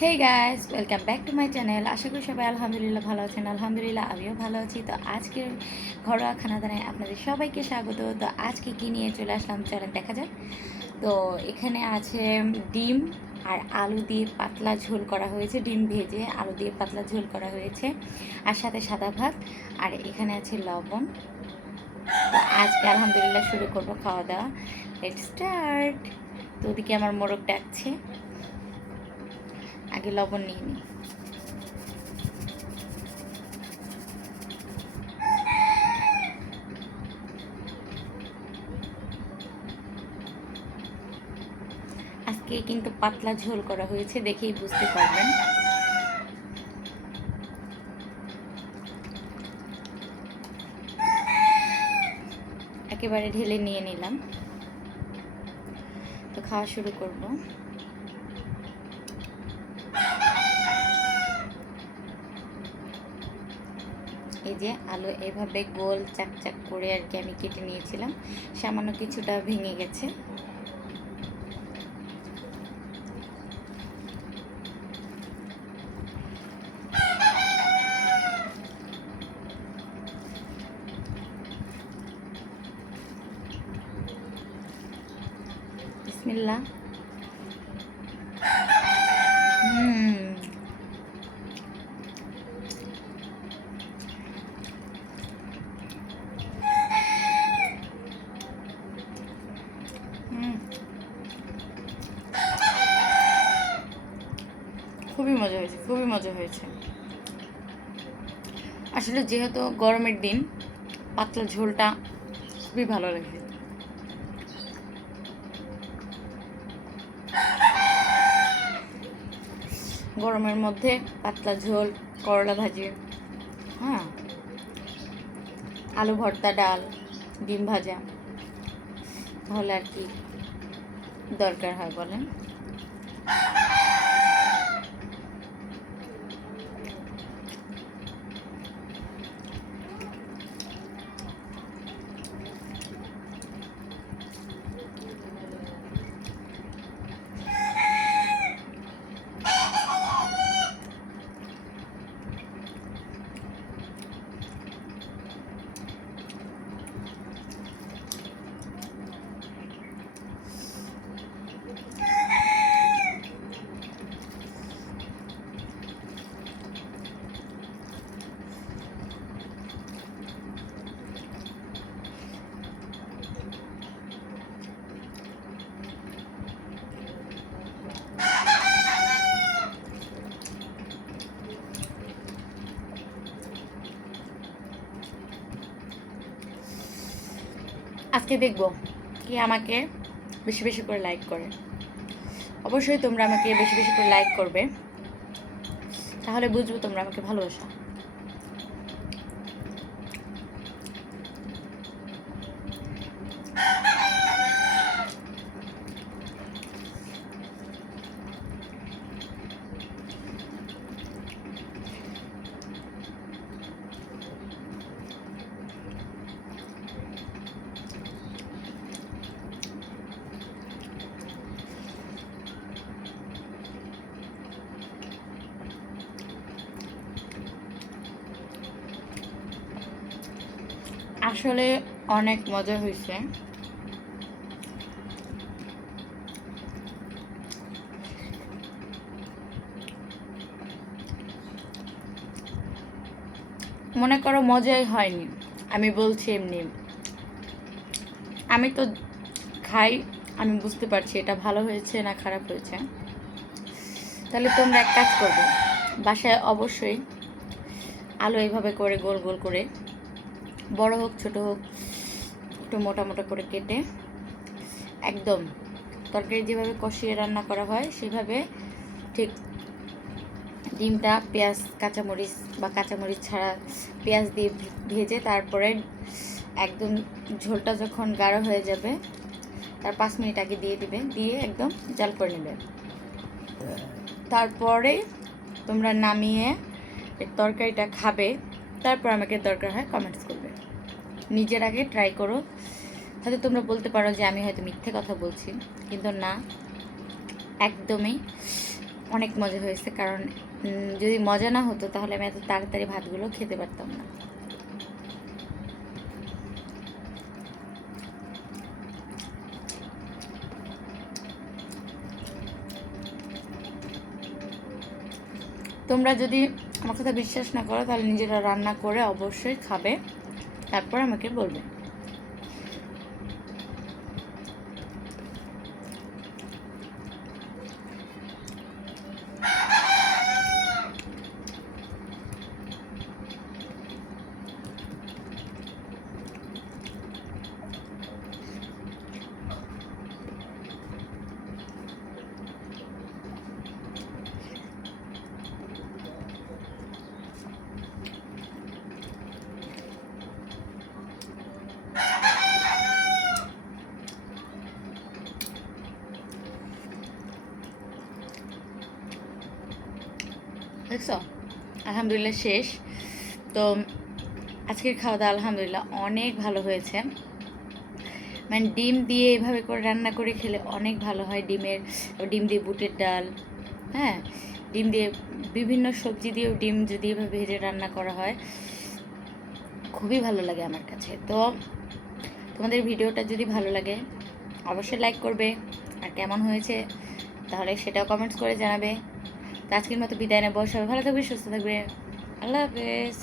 Hey guys, welcome back to my channel. আশা করি সবাই আলহামদুলিল্লাহ ভালো আছেন। আলহামদুলিল্লাহ আমিও ভালো আছি। তো আজকের ঘরোয়া খানাদানায় আপনাদের সবাইকে স্বাগত। তো আজকে কী নিয়ে চলে আসলাম চলেন দেখা যাক। তো এখানে আছে ডিম আর আলু দিয়ে পাতলা ঝোল করা হয়েছে, ডিম ভেজে আলু দিয়ে পাতলা ঝোল করা হয়েছে, আর সাথে সাদা ভাত, আর এখানে আছে লবণ। তো আজকে আলহামদুলিল্লাহ শুরু করবো খাওয়া দাওয়া। Let's start. তো ওদিকে আমার মোরগ ডাকছে, আগে লবণ নিয়ে নিই। আজকে কিন্তু পাতলা ঝোল করা হয়েছে, দেখেই বুঝতে পারবেন। একেবারে ঢেলে নিয়ে নিলাম। তো খাওয়া শুরু করব। এই যে আলু এভাবে গোল চাক চাক করে আর কি আমি কেটে নিয়েছিলাম, সামান্য কিছুটা ভেঙে গেছে। বিসমিল্লাহ। খুবই মজা হয়েছে, খুবই মজা হয়েছে। আসলে যেহেতু গরমের দিন, পাতলা ঝোলটা খুবই ভালো লাগে। গরমের মধ্যে পাতলা ঝোল, করলা ভাজি, হ্যাঁ, আলু ভর্তা, ডাল, ডিম ভাজা, তাহলে আর কি দরকার হয় বলেন। আজকে দেখব কি আমাকে বেশি বেশি করে লাইক করে। অবশ্যই তোমরা আমাকে বেশি বেশি করে লাইক করবে, তাহলে বুঝবো তোমরা আমাকে ভালোবাসো। আসলে অনেক মজা হয়েছে। মনে করো মজাই হয়নি, আমি বলছি এমনি। আমি তো খাই, আমি বুঝতে পারছি এটা ভালো হয়েছে না খারাপ হয়েছে। তাহলে তোমরা এক কাজ করবে, বাসায় অবশ্যই আলু এইভাবে করে গোল গোল করে, বড় হোক ছোট হোক, একটু মোটা মোটা করে কেটে, একদম তরকারি যেভাবে কষিয়ে রান্না করা হয় সেভাবে ঠিক ডিমটা পেঁয়াজ কাঁচামরিচ বা কাঁচামরিচ ছাড়া পেঁয়াজ দিয়ে ভেজে, তারপরে একদম ঝোলটা যখন গাঢ় হয়ে যাবে তার 5 মিনিট আগে দিয়ে দিবে, দিয়ে একদম জাল করে নেবে। তারপরে তোমরা নামিয়ে তরকারিটা খাবে, তারপর আমাকে দরকার হয় কমেন্টস করবে। নিজের আগে ট্রাই করো। হয়তো তোমরা বলতে পারো যে আমি হয়তো মিথ্যে কথা বলছি, কিন্তু না, একদমই অনেক মজা হয়েছে, কারণ যদি মজা না হতো তাহলে আমি এত তাড়াতাড়ি ভাতগুলো খেতে পারতাম না। তোমরা যদি আমার কথা বিশ্বাস না করো তাহলে নিজেরা রান্না করে অবশ্যই খাবে, তারপর আমাকে বলবে। দেখছো, আলহামদুলিল্লাহ শেষ। তো আজকের খাওয়া দাওয়া আলহামদুলিল্লাহ অনেক ভালো হয়েছে। মানে ডিম দিয়ে এভাবে করে রান্না করে খেলে অনেক ভালো হয়। ডিম দিয়ে বুটের ডাল, হ্যাঁ, ডিম দিয়ে বিভিন্ন সবজি দিয়েও ডিম যদি এভাবে ভেজে রান্না করা হয় খুবই ভালো লাগে আমার কাছে। তো তোমাদের ভিডিওটা যদি ভালো লাগে অবশ্যই লাইক করবে, আর কেমন হয়েছে তাহলে সেটাও কমেন্টস করে জানাবে। তো আজকের মতো বিদায় নেবো, সবাই ভালো থাকবে, সুস্থ থাকবে, আল্লাহ হাফেজ।